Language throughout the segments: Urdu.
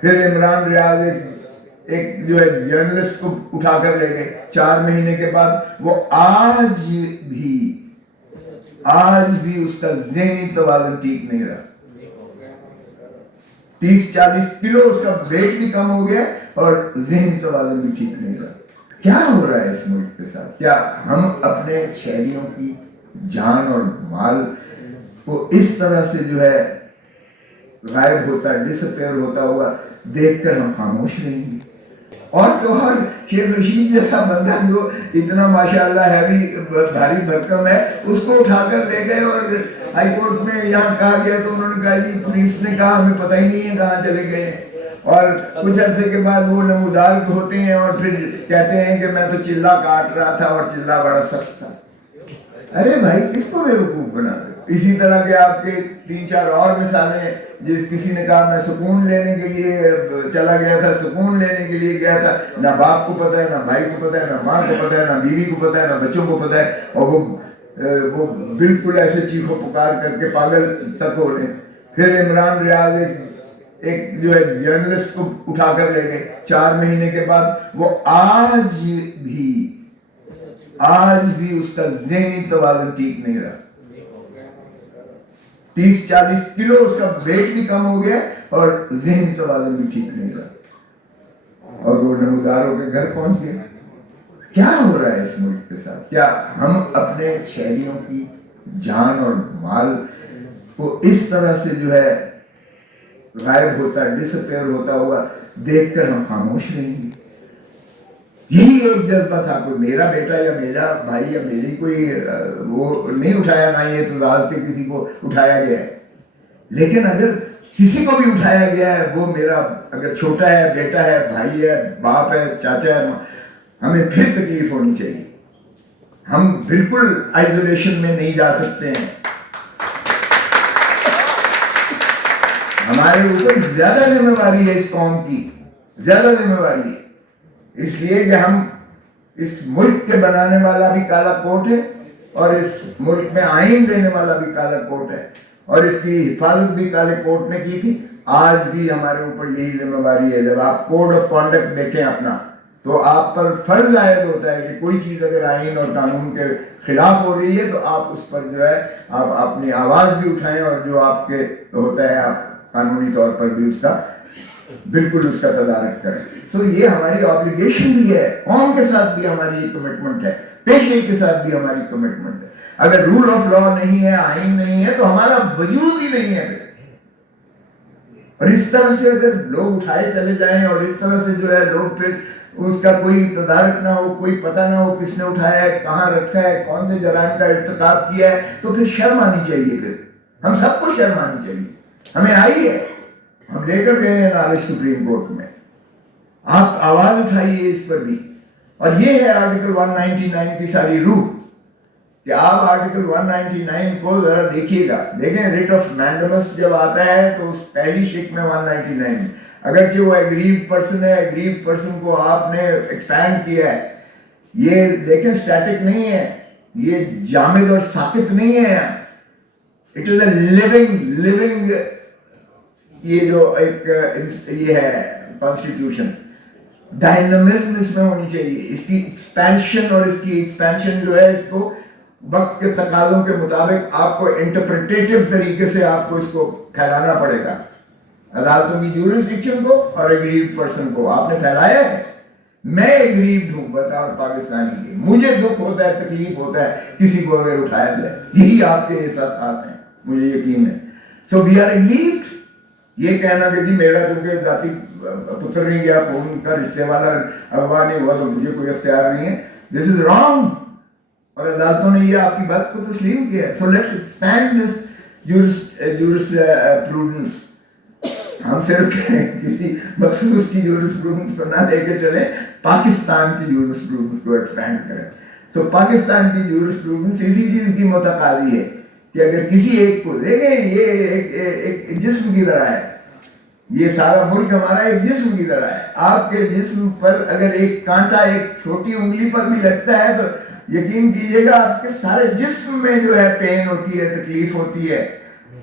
پھر عمران ریاض ایک جو ہے جرنلسٹ کو اٹھا کر لے گئے 4 مہینے کے بعد. وہ آج بھی اس کا ذہنی توازن ٹھیک نہیں رہا. 30-40 کلو اس کا ویٹ بھی کم ہو گیا اور ذہنی توازن بھی ٹھیک نہیں رہا. کیا ہو رہا ہے اس ملک کے ساتھ؟ کیا ہم اپنے شہریوں کی جان اور مال کو اس طرح سے جو ہے غائب ہوتا ڈس اپیئر ہوتا ہوا دیکھ کر ہم خاموش رہیں گے؟ اور تو اور شیخ رشید جیسا بندہ جو اتنا ماشاءاللہ ہیوی بھاری بھرکم ہے اس کو اٹھا کر لے گئے اور ہائی کورٹ میں یہاں کہا گیا تو انہوں نے کہا جی پولیس نے کہا ہمیں پتہ ہی نہیں ہے کہاں چلے گئے ہیں. اور کچھ عرصے کے بعد وہ نمودار ہوتے ہیں اور پھر کہتے ہیں کہ میں تو چلہ کاٹ رہا تھا اور چلہ بڑا سخت تھا. ارے بھائی کس کو بیوقوف بنا رہے؟ اسی طرح کے آپ کے 3-4 اور مثالیں ہیں. کسی نے کہا میں سکون لینے کے لیے چلا گیا تھا، سکون لینے کے لیے گیا تھا. نہ باپ کو پتہ ہے، نہ بھائی کو پتہ ہے، نہ ماں کو پتہ ہے، نہ بیوی کو پتہ ہے، نہ بچوں کو پتہ ہے. اور وہ بالکل ایسے چیخو پکار کر کے پاگل تک ہو رہے ہیں. پھر عمران ریاض ایک جو ہے جرنلسٹ کو اٹھا کر لے گئے 4 مہینے کے بعد. وہ آج بھی اس کا ذہنی توازن ٹھیک نہیں رہا. 30-40 کلو اس کا ویٹ بھی کم ہو گیا اور ذہنی توازن بھی ٹھیک نہیں رہا. اور وہ نموداروں کے گھر پہنچ گئے. کیا ہو رہا ہے اس ملک کے ساتھ؟ کیا ہم اپنے شہریوں کی جان اور مال کو اس طرح سے جو ہے غائب ہوتا ڈس اپیئر ہوتا ہوا دیکھ کر ہم خاموش رہیں گے؟ یہی ایک جذبہ تھا. کوئی میرا بیٹا یا میرا بھائی یا میری کوئی وہ نہیں اٹھایا، نہ یہ اعتراض کہ کسی کو اٹھایا گیا ہے. لیکن اگر کسی کو بھی اٹھایا گیا ہے، وہ میرا اگر چھوٹا ہے، بیٹا ہے، بھائی ہے، باپ ہے، چاچا ہے، ہمیں پھر تکلیف ہونی چاہیے. ہم بالکل آئسولیشن میں نہیں جا سکتے ہیں. ہمارے اوپر زیادہ ذمہ داری ہے، اس قوم کی زیادہ ذمہ داری ہے. اس لیے کہ ہم اس ملک کے بنانے والا بھی کالا کوٹ ہے اور اس ملک میں آئین دینے والا بھی کالا کوٹ ہے اور اس کی حفاظت بھی کالے کوٹ نے کی تھی. آج بھی ہمارے اوپر یہی ذمہ داری ہے. جب آپ کوڈ آف کانڈکٹ دیکھیں اپنا تو آپ پر فرض عائد ہوتا ہے کہ کوئی چیز اگر آئین اور قانون کے خلاف ہو رہی ہے تو آپ اس پر جو ہے آپ اپنی آواز بھی اٹھائیں اور جو آپ کے ہوتا ہے آپ قانونی طور پر بھی اس کا بالکل اس کا تدارک کریں. تو یہ ہماری آبلیگیشن بھی ہے. قوم کے ساتھ بھی ہماری یہ کمٹمنٹ ہے، پیشے کے ساتھ بھی ہماری کمٹمنٹ ہے. اگر رول آف لا نہیں ہے، آئین نہیں ہے تو ہمارا وجود ہی نہیں ہے. اور اس طرح سے اگر لوگ اٹھائے چلے جائیں اور اس طرح سے جو ہے لوگ پھر اس کا کوئی تدارک نہ ہو، کوئی پتہ نہ ہو کس نے اٹھایا ہے، کہاں رکھا ہے، کون سے جرائم کا ارتکاب کیا ہے، تو پھر شرم آنی چاہیے. پھر ہم سب کو شرم آنی چاہیے. ہمیں آئی ہے، ہم لے کر گئے ہیں نالج سپریم کورٹ میں. آپ آواز اٹھائیے اس پر بھی. اور یہ ہے آرٹیکل 199 کی ساری روح کہ آپ آرٹیکل 199 کو ذرا دیکھیے گا. دیکھیں ریٹ آف مینڈمس جب آتا ہے تو اس پہلی شک میں 199 اگرچہ وہ ایگریوڈ پرسن ہے، ایگریوڈ پرسن کو آپ نے ایکسپینڈ کیا ہے. یہ دیکھیں سٹیٹک نہیں ہے، یہ جامد اور ساکت نہیں ہے. اٹ از اے لیونگ یہ جو ایک یہ ہے کانسٹیٹیوشن. ڈائنامزم اس میں ہونی چاہیے. اس کی ایکسپینشن اور اس کی ایکسپینشن جو ہے اس کو وقت کے تقاضوں کے مطابق آپ کو انٹرپریٹیو طریقے سے آپ کو اس کو پھیلانا پڑے گا. عدالتوں کی جورسڈکشن کو اور ایگریوڈ پرسن کو آپ نے پھیلایا ہے. میں ایگریوڈ ہوں بطور پاکستانی کے. مجھے دکھ ہوتا ہے، تکلیف ہوتا ہے کسی کو اگر اٹھایا جائے. یہی آپ کے احساسات ہیں، مجھے یقین ہے. سو وی آر ایگریوڈ. یہ کہنا کہ جی میرا چونکہ ذاتی پتر نہیں گیا، خون کا رشتے والا اغوا نہیں ہوا تو مجھے کوئی اختیار نہیں ہے. دس از رانگ. اور عدالتوں نے یہ آپ کی بات کو تسلیم کیا ہے. So let's expand this jurisprudence. ہم صرف کسی مخصوص کی جورسپروڈنس کو نہ لے کے چلیں، پاکستان کی جورسپروڈنس کو ایکسپینڈ کریں. سو پاکستان کی جورسپروڈنس اسی چیز کی متقاضی ہے کہ اگر کسی ایک کو دیکھیں یہ ایک جسم کی طرح ہے. یہ سارا ملک ہمارا ایک جسم کی طرح ہے. آپ کے جسم پر اگر ایک کانٹا ایک چھوٹی انگلی پر بھی لگتا ہے تو یقین کیجئے گا آپ کے سارے جسم میں جو ہے پین ہوتی ہے، تکلیف ہوتی ہے.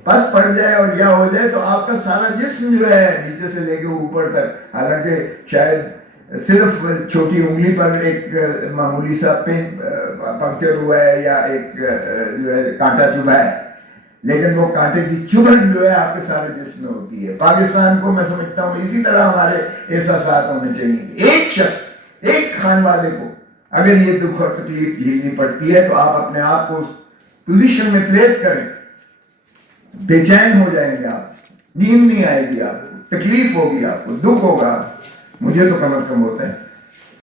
پس پڑ جائے اور یا ہو جائے تو آپ کا سارا جسم جو ہے نیچے سے لے کے اوپر تک، حالانکہ شاید صرف چھوٹی انگلی پر ایک معمولی سا پن پنکچر ہوا ہے یا ایک جو ہے کانٹا چبھا ہے، لیکن وہ کانٹے کی چبھن جو ہے آپ کے سارے جسم میں ہوتی ہے. پاکستان کو میں سمجھتا ہوں اسی طرح ہمارے احساسات ہونے چاہیے. ایک شخص، ایک خان والے کو اگر یہ دکھ اور تکلیف جھیلنی پڑتی ہے تو آپ اپنے آپ کو پوزیشن میں پلیس کریں. بے چین ہو جائیں گے آپ، نیند نہیں آئے گی آپ کو، تکلیف ہوگی آپ کو، دکھ ہوگا. مجھے تو کم از کم ہوتا ہے.